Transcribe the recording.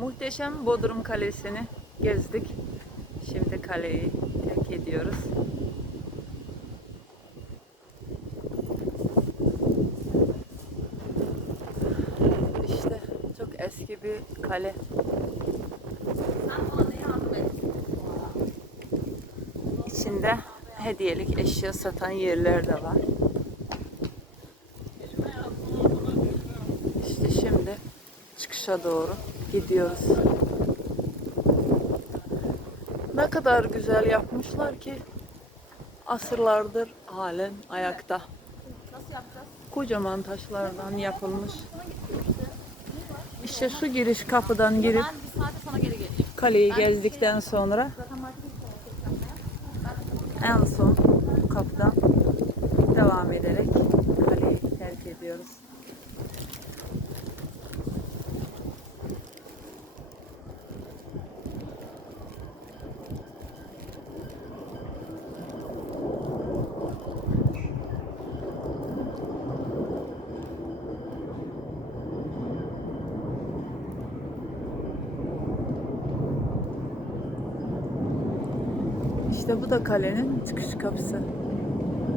Muhteşem Bodrum Kalesi'ni gezdik. Şimdi kaleyi terk ediyoruz. İşte çok eski bir kale. İçinde hediyelik eşya satan yerler de var. İşte şimdi çıkışa doğru gidiyoruz. Ne kadar güzel yapmışlar ki asırlardır halen ayakta. Nasıl yapacağız? Kocaman taşlardan yapılmış. İşte su giriş kapıdan girip kaleyi gezdikten sonra markete gideceğim. en son kapıdan devam ederek kaleyi terk ediyoruz. İşte bu da kalenin çıkış kapısı.